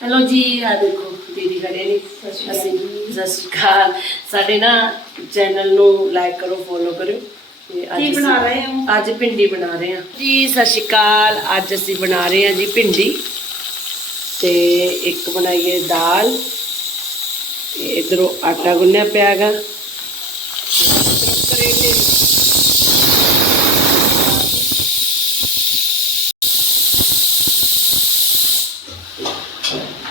Hello ਜੀ ਆ ਦੇਖੋ ਦੀਦੀ ਖੜੇ ਨੇ। ਅਸੀਂ ਸਤਿ ਸ਼੍ਰੀ ਅਕਾਲ। ਸਾਡੇ ਨਾ ਚੈਨਲ ਨੂੰ ਲਾਈਕ ਕਰੋ ਫੋਲੋ ਕਰੋ ਤੇ ਕੀ ਬਣਾ ਰਹੇ ਹੋ? ਅੱਜ ਭਿੰਡੀ ਬਣਾ ਰਹੇ ਹਾਂ। ਜੀ ਸਤਿ ਸ਼੍ਰੀ ਅਕਾਲ। ਅੱਜ ਅਸੀਂ ਬਣਾ ਰਹੇ ਹਾਂ ਜੀ ਭਿੰਡੀ। ਤੇ ਇੱਕ ਬਣਾਈਏ ਦਾਲ। ਇਧਰੋਂ ਆਟਾ ਗੁੰਨਿਆ ਪਿਆ ਹੈਗਾ। ਇੱਧਰੋਂ ਕਰੇਲੇ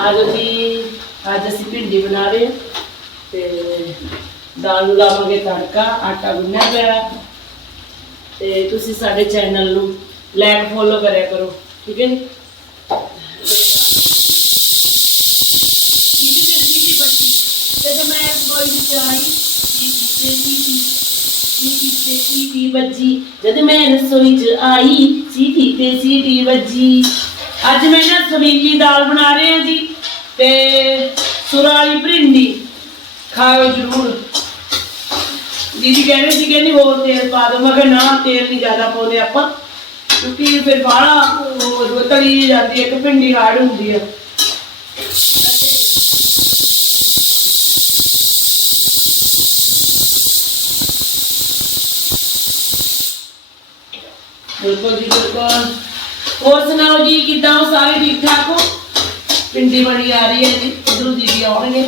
ਅੱਜ ਅਸੀਂ ਅੱਜ ਅਸੀਂ ਭਿੰਡੀ ਬਣਾ ਰਹੇ ਹਾਂ ਤੇ ਦਾਲ ਨੂੰ ਲਾਵਾਂਗੇ ਤੜਕਾ, ਆਟਾ ਗੁੰਨਿਆ ਪਿਆ। ਤੇ ਤੁਸੀਂ ਸਾਡੇ ਚੈਨਲ ਨੂੰ ਲਾਈਕ ਫੋਲੋ ਕਰਿਆ ਕਰੋ, ਠੀਕ ਹੈ ਜੀ? ਜਦੋਂ ਮੈਂ ਕੋਈ ਵਿੱਚ ਆਈ ਸੀਟੀ ਸੀਟੀ ਸੀਟੀ ਵੱਜੀ। ਜਦ ਮੈਂ ਰਸੋਈ 'ਚ ਆਈ ਸੀਟੀ ਤੇ ਸੀਟੀ ਵੱਜੀ। ਅੱਜ ਮੈਂ ਨਾ ਸਬੀਜੀ ਦਾਲ ਬਣਾ ਰਹੇ ਹਾਂ ਜੀ। ਸੁਰਾਲੀ ਭਿੰਡੀ ਖਾਓ ਜ਼ਰੂਰ। ਦੀਦੀ ਕਹਿ ਰਹੇ ਸੀ ਕਹਿੰਦੀ ਹੋਰ ਤੇਲ ਪਾ ਦੋ ਮੈਂ ਕਿਹਾ ਨਾ, ਤੇਲ ਨਹੀਂ ਜ਼ਿਆਦਾ ਪਾਉਂਦੇ ਆਪਾਂ। ਕਿਉਂਕਿ ਫਿਰ ਬਾਹਲਾ ਤਲੀ ਜਾਂਦੀ ਹੈ ਕਿ ਭਿੰਡੀ ਹਾਰਡ ਹੁੰਦੀ ਹੈ। ਬਿਲਕੁਲ ਜੀ, ਬਿਲਕੁਲ। ਹੋਰ ਸੁਣਾਓ ਜੀ, ਕਿੱਦਾਂ ਹੋ? ਸਾਰੇ ਠੀਕ ਠਾਕ ਹੋ? ਪਿੰਡੀ ਬਣੀ ਆ ਰਹੀ ਹੈ ਜੀ। ਇਧਰੋਂ ਦੀਦੀ ਆਉਣਗੇ।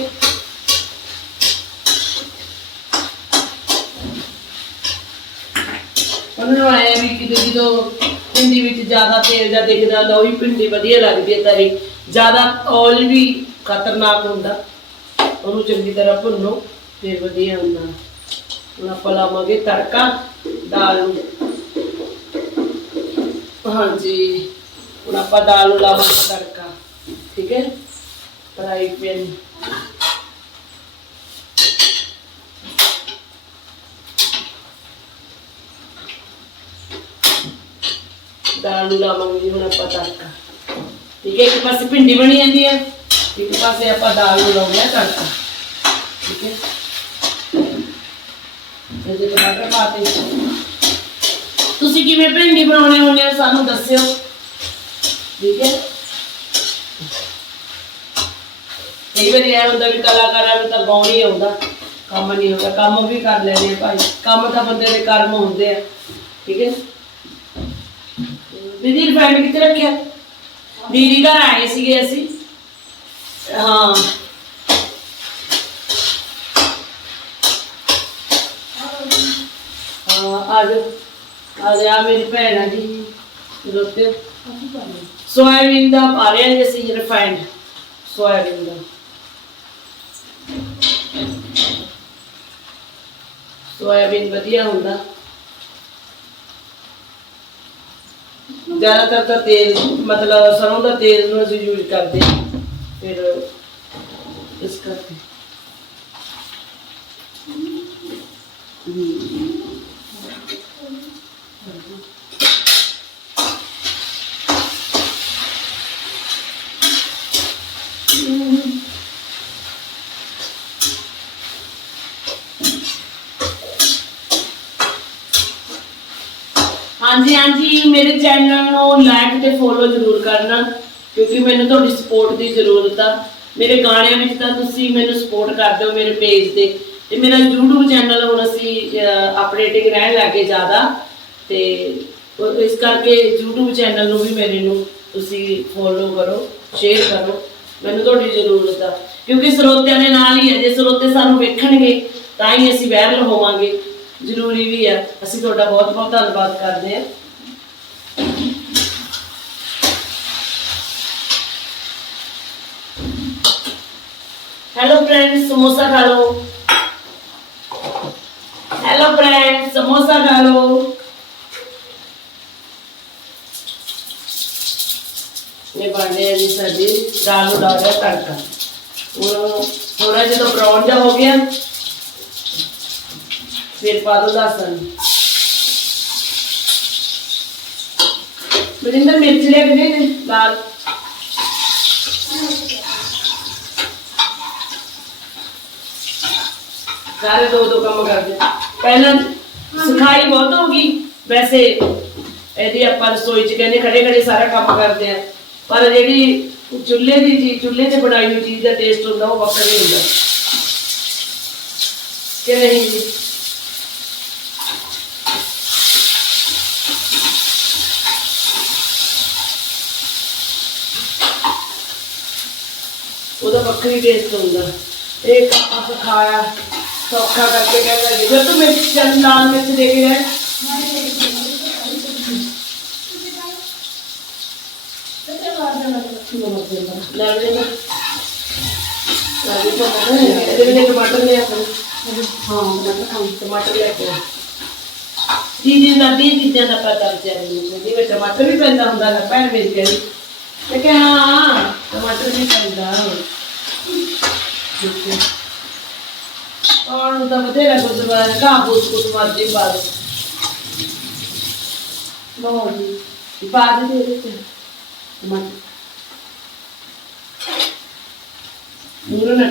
ਉਹਨਾਂ ਨੂੰ ਆਇਆ ਵੀ ਕਿਤੇ ਜਦੋਂ ਪਿੰਡੀ ਵਿੱਚ ਜ਼ਿਆਦਾ ਤੇਲ ਜਾਂ ਦਿਖਦਾ ਹੁੰਦਾ, ਉਹ ਵੀ ਪਿੰਡੀ ਵਧੀਆ ਲੱਗਦੀ ਹੈ ਤਰੀ ਜ਼ਿਆਦਾ ਆਇਲ ਵੀ ਖਤਰਨਾਕ ਹੁੰਦਾ। ਉਹਨੂੰ ਚੰਗੀ ਤਰ੍ਹਾਂ ਭੁੰਨੋ ਫਿਰ ਵਧੀਆ ਹੁੰਦਾ। ਹੁਣ ਆਪਾਂ ਲਾਵਾਂਗੇ ਤੜਕਾ, ਦਾਲ ਨੂੰ। ਹਾਂਜੀ। ਹੁਣ ਆਪਾਂ ਦਾਲ ਨੂੰ ਲਾਵਾਂਗੇ ਤੜਕਾ। ਠੀਕ ਹੈ? ਫਰਾਈ ਪੈਨ ਦਾਲ ਲਾਵਾਂਗੇ ਜੀ, ਹੁਣ ਆਪਾਂ ਤੜਕਾ। ਠੀਕ ਹੈ, ਇੱਕ ਪਾਸੇ ਭਿੰਡੀ ਬਣੀ ਜਾਂਦੀ ਹੈ ਇੱਕ ਪਾਸੇ ਆਪਾਂ ਦਾਲ ਨੂੰ ਲਾਉਂਦੇ ਹਾਂ ਤੜਕਾ। ਠੀਕ ਹੈ। ਇਹਦੇ ਟਮਾਟਰ ਪਾਤੇ ਤੁਸੀਂ ਕਿਵੇਂ ਭਿੰਡੀ ਬਣਾਉਣੇ ਹੁੰਦੇ ਆ, ਸਾਨੂੰ ਦੱਸਿਓ। ਠੀਕ ਹੈ। ਕਈ ਵਾਰੀ ਇਹ ਹੁੰਦਾ ਵੀ ਕਲਾਕਾਰਾਂ ਨੂੰ ਤਾਂ ਗਾਉਣ ਹੀ ਆਉਂਦਾ। ਕੰਮ ਨਹੀਂ ਆਉਂਦਾ ਕੰਮ ਵੀ ਕਰ ਲੈਣੇ ਆ ਭਾਈ। ਕੰਮ ਤਾਂ ਬੰਦੇ ਦੇ ਕਰਮ ਹੁੰਦੇ ਆ। ਠੀਕ ਹੈ ਦੀਦੀ ਰਿਫਾਈਂਡ ਕਿੱਥੇ ਰੱਖਿਆ? ਦੀਦੀ ਘਰ ਆਏ ਸੀਗੇ ਅਸੀਂ। ਹਾਂ। ਆ ਜਾਓ। ਆ ਜਾ ਮੇਰੀ ਭੈਣ ਆ ਜੀ। ਰੋਤੇ। ਸੋਇਆਬੀਨ ਦਾ ਪਾ ਰਹੇ ਜੀ ਅਸੀਂ ਰਿਫਾਈਂਡ ਸੋਇਆਬੀਨ ਦਾ। ਸੋਇਆਬੀਨ ਵਧੀਆ ਹੁੰਦਾ। ਜ਼ਿਆਦਾਤਰ ਤਾਂ ਤੇਲ, ਮਤਲਬ ਸਰੋਂ ਦਾ ਤੇਲ ਨੂੰ ਅਸੀਂ ਯੂਜ਼ ਕਰਦੇ ਫਿਰ ਇਸ ਕਰਕੇ। ਹਾਂਜੀ ਹਾਂਜੀ, ਮੇਰੇ ਚੈਨਲ ਨੂੰ ਲਾਈਕ ਤੇ ਫੋਲੋ ਜ਼ਰੂਰ ਕਰਨਾ, ਕਿਉਂਕਿ ਮੈਨੂੰ ਤੁਹਾਡੀ ਸਪੋਰਟ ਦੀ ਜ਼ਰੂਰਤ ਆ। ਮੇਰੇ ਗਾਣਿਆਂ ਵਿੱਚ ਤਾਂ ਤੁਸੀਂ ਮੈਨੂੰ ਸਪੋਰਟ ਕਰਦੇ ਹੋ ਮੇਰੇ ਪੇਜ ਤੇ। ਤੇ ਮੇਰਾ YouTube ਚੈਨਲ ਹੁਣ ਅਸੀਂ ਅਪਡੇਟਿੰਗ ਰਹਿਣ ਲੱਗੇ ਜ਼ਿਆਦਾ। ਤੇ ਇਸ ਕਰਕੇ YouTube ਚੈਨਲ ਨੂੰ ਵੀ ਮੇਰੇ ਨੂੰ ਤੁਸੀਂ ਫੋਲੋ ਕਰੋ ਸ਼ੇਅਰ ਕਰੋ। ਮੈਨੂੰ ਤੁਹਾਡੀ ਜ਼ਰੂਰਤ ਆ। ਕਿਉਂਕਿ ਸਰੋਤਿਆਂ ਦੇ ਨਾਲ ਹੀ ਹੈ ਜੇ ਸਰੋਤੇ ਸਾਨੂੰ ਵੇਖਣਗੇ, ਤਾਂ ਹੀ ਅਸੀਂ ਵਾਇਰਲ ਹੋਵਾਂਗੇ। ਜ਼ਰੂਰੀ ਵੀ ਆ ਅਸੀਂ ਤੁਹਾਡਾ ਬਹੁਤ ਬਹੁਤ ਧੰਨਵਾਦ ਕਰਦੇ ਹਾਂ हेलो फ्रेंड्स समोसा खा लो हेलो फ्रेंड्स समोसा खा लो ये बन रहे हैं जी सब्जी दाल ਨੂੰ ਲਾ ਰਿਹਾ ਤੜਕਾ ਉਹ ਥੋੜਾ ਜਿਹਾ ਬਰਾਊਨ ਜਿਹਾ ਹੋ ਗਿਆ ਫਿਰ ਪਾ ਦੋ ਲਸਣ। ਮਰਿੰਦਰ ਮਿਰਚ ਲੈ ਕੇ ਦੇ ਲਾਲ ਸਾਰੇ ਦੋ ਦੋ ਕੰਮ ਕਰਦੇ। ਪਹਿਲਾਂ ਸਿਖਾਈ ਬਹੁਤ ਹੋ ਗਈ। ਵੈਸੇ ਇਹਦੀ ਆਪਾਂ ਰਸੋਈ ਚ ਕਹਿੰਦੇ ਖੜੇ ਖੜੇ ਸਾਰਾ ਕੰਮ ਕਰਦੇ ਆ। ਪਰ ਜਿਹੜੀ ਚੁੱਲ੍ਹੇ ਦੀ ਚੀਜ਼ ਚੁੱਲ੍ਹੇ ਤੇ ਬਣਾਈ ਹੋਈ ਚੀਜ਼ ਦਾ ਟੇਸਟ ਹੁੰਦਾ, ਉਹ ਵੱਖਰਾ ਹੀ ਹੁੰਦਾ। ਕਿ ਨਹੀਂ ਵੱਖਰੀ ਟੇਸਟ ਹੁੰਦਾ। ਇਹ ਆਪਾਂ ਖਾਇਆ ਸੌਖਾ ਕਰਕੇ ਕਹਿੰਦਾ ਜੀ। ਜੇ ਤੂੰ ਮਿਰਚ ਚੱਲ ਲਾਲ ਮਿਰਚ ਦੇ ਕੇ ਗਏ। ਲੈ ਲੈ ਲੈ ਇਹਦੇ ਵਿੱਚ ਟਮਾਟਰ ਲਿਆ ਕਰੋ। ਹਾਂ ਟਮਾਟਰ ਖਾਂ ਟਮਾਟਰ ਲਿਆ ਕਰੋ। ਦੀਦੀ ਨਾਲ ਦੀ ਚੀਜ਼ਾਂ ਦਾ ਪਤਾ ਜਿਵੇਂ ਟਮਾਟਰ ਵੀ ਪੈਂਦਾ ਹੁੰਦਾ ਨਾ ਭੈਣ ਮੇਰੀ ਕਹਿੰਦੀ। ਤੇ ਕਿ ਹਾਂ ਟਮਾਟਰ ਵੀ ਪੈਂਦਾ। और तब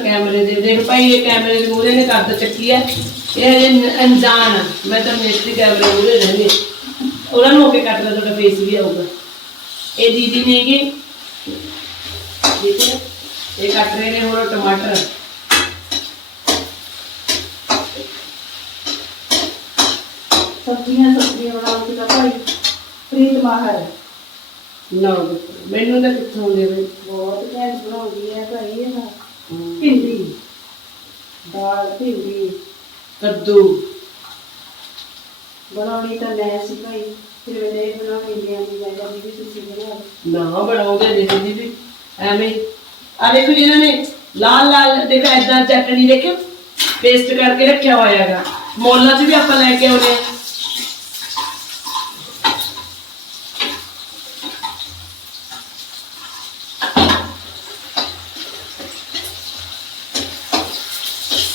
कैमरे दे देख पाई ये कैमरे दे मुरे ने कर चक्की है ये अनजान मैं तो मिस्त्री कैमरे मुरे रहने ਉਹਨਾਂ ਨੂੰ ਹੋ ਕੇ ਕੱਟ ਲਾ ਤੁਹਾਡਾ ਫੇਸ ਵੀ ਆਊਗਾ ਇਹ ਦੀਦੀ ਨੇਗੇ ਠੀਕ ਇਹ ਕੱਟ ਰਹੇ ਨੇ ਹੁਣ ਟਮਾਟਰ। ਸਬਜ਼ੀਆਂ ਸਬਜ਼ੀਆਂ ਬਣਾਉਣ ਦੀ ਤਾਂ ਭਾਈ ਪ੍ਰੀਤ ਮਾਹਰ। ਨਾ ਮੈਨੂੰ ਤਾਂ ਕਿੱਥੋਂ ਦੇ ਬਹੁਤ ਘੈਂਟ ਬਣਾਉਂਦੀ ਹੈ ਭਾਈ ਇਹ। ਭਿੰਡੀ। ਦਾਲ ਭਿੰਡੀ। ਕੱਦੂ। ਬਣਾਉਣੀ ਤਾਂ ਮੈਂ ਸੀ ਭਾਈ ਫਿਰ ਮੈਂ ਇਹ ਬਣਾਉਣੀ ਨਹੀਂ ਮੈਂ ਕਹਿੰਦੀ ਵੀ ਤੁਸੀਂ ਬਣਾ ਨਾ ਬਣਾਉਂਦੇ ਜੀ ਵੀ। ਐਵੇਂ ਆ ਦੇਖੋ ਜੀ ਇਹਨਾਂ ਨੇ ਲਾਲ ਲਾਲ ਦੇਖੋ ਐਦਾਂ ਚਟਣੀ ਦੇਖਿਓ ਪੇਸਟ ਕਰਕੇ ਰੱਖਿਆ ਹੋਇਆ ਹੈਗਾ। ਮੋਲਾਂ 'ਚ ਵੀ ਆਪਾਂ ਲੈ ਕੇ ਆਉਨੇ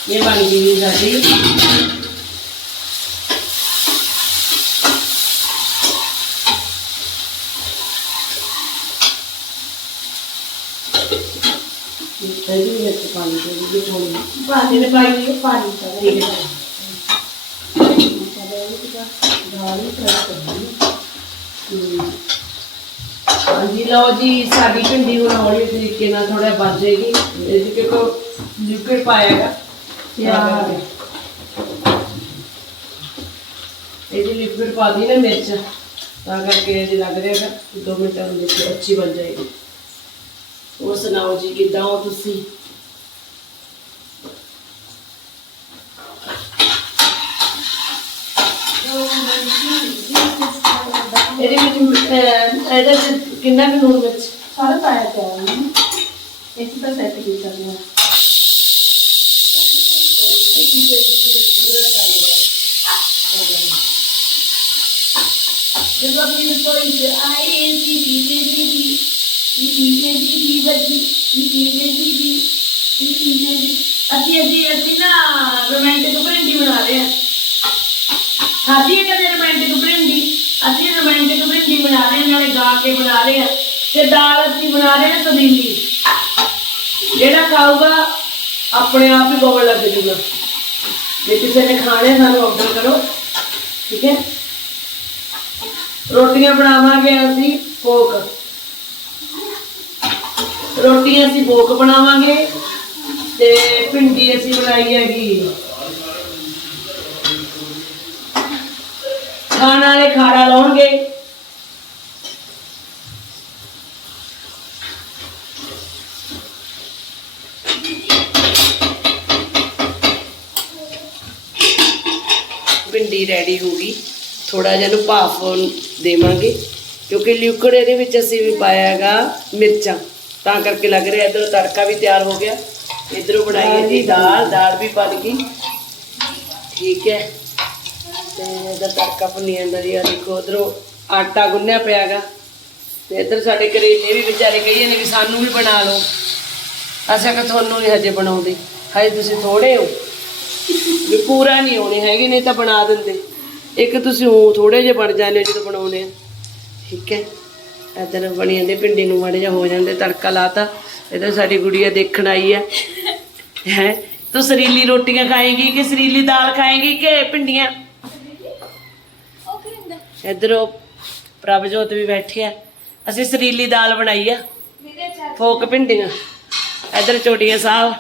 ਇਹ ਬਣ ਗਈ ਸਾਡੀ। ਇਹਦੇ ਵਿੱਚ ਪਾਣੀ ਦੇ ਥੋੜੀ ਪਾਣੀ ਪਾਈ ਪਾਣੀ ਤਾਂ। ਹਾਂਜੀ ਲਓ ਜੀ ਸਾਡੀ ਭਿੰਡੀ ਹੁਣ ਹੌਲੀ ਤਰੀਕੇ ਨਾਲ ਥੋੜਾ ਬਣ ਜਾਏਗੀ ਇਹ ਕਿ ਕੋ ਲਿਕਵਿਡ ਪਾਏਗਾ ਪਿਆਜ਼। ਇਹ ਜੀ ਲਿਕਵਿਡ ਪਾ ਦੀ ਨਾ ਮਿਰਚ ਤਾਂ ਕਰਕੇ ਇਹ ਲੱਗ ਰਿਹਾ ਹੈਗਾ ਕਿ ਦੋ ਮਿੰਟਾਂ ਦੇ ਵਿੱਚ ਅੱਛੀ ਬਣ ਜਾਏਗੀ ਹੋਰ ਸੁਣਾਓ ਜੀ ਕਿੱਦਾਂ ਹੋ ਤੁਸੀਂ ਇਹਦੇ ਵਿੱਚ ਅਹ, ਇਹਦੇ ਵਿੱਚ ਕਿੰਨਾ ਕੁ ਨੂਣ ਮਿਰਚ ਸਾਰਾ ਪਾਇਆ ਪਿਆ ਉਹਨੇ ਇੱਕ ਤਾਂ ਸੈੱਟ ਕੀ ਕਰਨਾ ਜਦੋਂ ਆਪਣੀ ਰਸੋਈ ਚ ਆਏ ਸੀ ਦੀ ਦੀ ఈ ఇంకేది ఈ వచ్చి ఈ ఇంకేది ఈ ఈ ఇంకేది ਅਸੀਂ ਅਸੀਂ ਅਸੀਂ ਨਾ ਰੋਮਾਂਟਿਕ ਪ੍ਰਿੰਟੀ ਬਣਾ ਰਹੇ ਹਾਂ ਖਾਧੀ ਹੈ ਕਦੇ ਰੋਮਾਂਟਿਕ ਪ੍ਰਿੰਟੀ ਅਸੀਂ ਰੋਮਾਂਟਿਕ ਪ੍ਰਿੰਟੀ ਬਣਾ ਰਹੇ ਹਾਂ ਨਾਲੇ ਗਾ ਕੇ ਬਣਾ ਰਹੇ ਹਾਂ ਤੇ ਦਾਲ ਅਸੀਂ ਬਣਾ ਰਹੇ ਹਾਂ ਸਦੀਲੀ ਜਿਹੜਾ ਖਾਊਗਾ ਆਪਣੇ ਆਪ ਹੀ ਬੋਲ ਲੱਗ ਜੂਗਾ ਜੇ ਕਿਸੇ ਨੇ ਖਾਣੇ ਸਾਨੂੰ ਆਰਡਰ ਕਰੋ ਠੀਕ ਹੈ ਰੋਟੀਆਂ ਬਣਾਵਾਂਗੇ ਅਸੀਂ ਕੋਕ ਰੋਟੀ ਅਸੀਂ ਬੋਕ ਬਣਾਵਾਂਗੇ ਤੇ ਭਿੰਡੀ ਅਸੀਂ ਬਣਾਈ ਹੈਗੀ। ਖਾਣ ਵਾਲੇ ਖਾੜਾ ਲਾਉਣਗੇ। ਭਿੰਡੀ ਰੈਡੀ ਹੋ ਗਈ। ਥੋੜਾ ਜਿਹਾ ਨੂੰ ਭਾਫ ਦੇਵਾਂਗੇ, ਕਿਉਂਕਿ ਲਿਕੁਇਡ ਇਹਦੇ ਵਿੱਚ ਅਸੀਂ ਵੀ ਪਾਇਆ ਹੈਗਾ ਮਿਰਚਾਂ। ਤਾਂ ਕਰਕੇ ਲੱਗ ਰਿਹਾ ਇਧਰੋਂ ਤੜਕਾ ਵੀ ਤਿਆਰ ਹੋ ਗਿਆ। ਇਧਰੋਂ ਬਣਾਈ ਜੀ ਦਾਲ ਦਾਲ ਵੀ ਬਣ ਗਈ। ਠੀਕ ਹੈ। ਤੇ ਇਹਦਾ ਤੜਕਾ ਭੁੰਨੀ ਜਾਂਦਾ ਜੀ। ਆ ਦੇਖੋ ਉਧਰੋਂ ਆਟਾ ਗੁੰਨਿਆ ਪਿਆ ਹੈਗਾ ਤੇ ਇਧਰ ਸਾਡੇ ਕਰੇਲੇ ਵੀ ਵਿਚਾਰੇ ਕਹੀਏ ਨੇ ਵੀ ਸਾਨੂੰ ਵੀ ਬਣਾ ਲਓ। ਅਸੀਂ ਕਿ ਤੁਹਾਨੂੰ ਨਹੀਂ ਹਜੇ ਬਣਾਉਂਦੇ। ਹਜੇ ਤੁਸੀਂ ਥੋੜੇ ਹੋ। ਵੀ ਪੂਰਾ ਨਹੀਂ ਹੋਣੇ ਹੈਗੇ ਨਹੀਂ ਤਾਂ ਬਣਾ ਦਿੰਦੇ। ਇੱਕ ਤੁਸੀਂ ਉਹ ਥੋੜੇ ਜਿਹੇ ਬਣ ਜਾਂਦੇ ਜਦੋਂ ਬਣਾਉਂਦੇ ਆ। ਠੀਕ ਹੈ। ਇਧਰ ਬਣੀ ਜਾਂਦੇ ਭਿੰਡੀ ਨੂੰ ਮਾੜੇ ਜਿਹਾ ਹੋ ਜਾਂਦੇ, ਤੜਕਾ ਲਾਤਾ। ਇਧਰ ਸਾਡੀ ਗੁੜੀਆ ਦੇਖਣ ਆਈ ਹੈ। ਹੈ? ਤੂੰ ਸਰੀਲੀ ਰੋਟੀਆਂ ਖਾਏਗੀ ਕਿ ਸਰੀਲੀ ਦਾਲ ਖਾਏਗੀ ਕਿ ਭਿੰਡੀਆਂ? ਇਧਰ ਉਹ ਪ੍ਰਭਜੋਤ ਵੀ ਬੈਠੀ ਆ ਅਸੀਂ ਸਰੀਲੀ ਦਾਲ ਬਣਾਈ ਆ। ਫੋਕ ਭਿੰਡੀਆਂ। ਇਧਰ ਚੋਟੀਆਂ ਸਾਹਿਬ।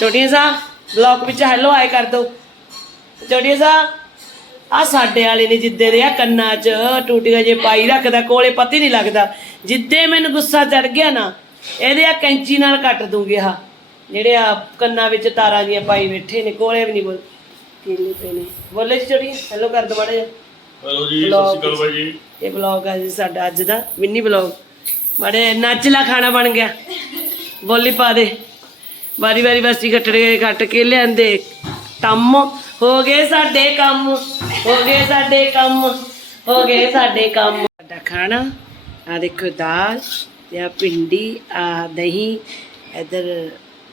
ਚੋਟੀਆਂ ਸਾਹਿਬ, ਬਲੌਕ ਵਿੱਚ ਹੈਲੋ ਆਏ ਕਰ ਦੋ। ਚੋਟੀਆਂ ਸਾਹਿਬ। ਆ ਸਾਡੇ ਵਾਲੇ ਨੇ ਜਿੱਦੇ ਦੇ ਆ ਕੰਨਾਂ 'ਚ ਟੂਟੀਆਂ ਜੇ ਪਾਈ ਰੱਖਦਾ ਕੋਲੇ ਪਤੀ ਨਹੀਂ ਲੱਗਦਾ। ਜਿੱਦੇ ਮੈਨੂੰ ਗੁੱਸਾ ਚੜ ਗਿਆ ਨਾ ਇਹਦੇ ਆ ਕੈਂਚੀ ਨਾਲ ਕੱਟ ਦੂੰਗੇ ਆ ਜਿਹੜੇ ਆ ਕੰਨਾਂ ਵਿੱਚ ਤਾਰਾਂ ਦੀਆਂ ਪਾਈ ਬੈਠੇ ਨੇ ਕੋਲੇ ਵੀ ਨਹੀਂ ਬੋਲ ਕੇਲੇ ਪਏ ਨੇ। ਬੋਲੇ ਜੀ ਹੈਲੋ ਕਰ ਦੋ ਮਾੜੇ ਜਿਹਾ। ਹੈਲੋ ਜੀ ਸਤਿ ਸ਼੍ਰੀ ਅਕਾਲ ਬਾਈ ਜੀ। ਇਹ ਬਲੌਗ ਆ ਜੀ ਸਾਡਾ ਅੱਜ ਦਾ ਮਿੰਨੀ ਬਲੌਗ ਬੜੇ ਨੱਚਲਾ ਖਾਣਾ ਬਣ ਗਿਆ। ਬੋਲੀ ਪਾ ਦੇ। ਵਾਰੀ ਵਾਰੀ ਬਸਤੀ ਕੱਟੜੇ ਕੱਟ ਕੇ ਲਿਆਂਦੇ। ਕੰਮ ਹੋ ਗਏ ਸਾਡੇ ਕੰਮ। ਹੋ ਗਏ ਸਾਡੇ ਕੰਮ ਹੋ ਗਏ ਸਾਡੇ ਕੰਮ। ਸਾਡਾ ਖਾਣਾ ਆ ਦੇਖੋ ਦਾਲ ਤੇ ਆ ਪਿੰਡੀ ਆ ਦਹੀਂ ਇਧਰ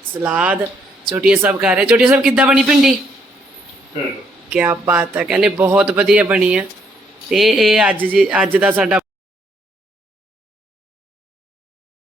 ਸਲਾਦ ਛੋਟੀਆਂ ਸਭ ਖਾ ਰਹੇ। ਛੋਟੀਆਂ ਸਭ ਕਿੱਦਾਂ ਬਣੀ ਪਿੰਡੀ। ਕਿਆ ਬਾਤ ਹੈ ਕਹਿੰਦੇ ਬਹੁਤ ਵਧੀਆ ਬਣੀ ਆ। ਤੇ ਇਹ ਅੱਜ ਜੀ ਅੱਜ ਦਾ ਸਾਡਾ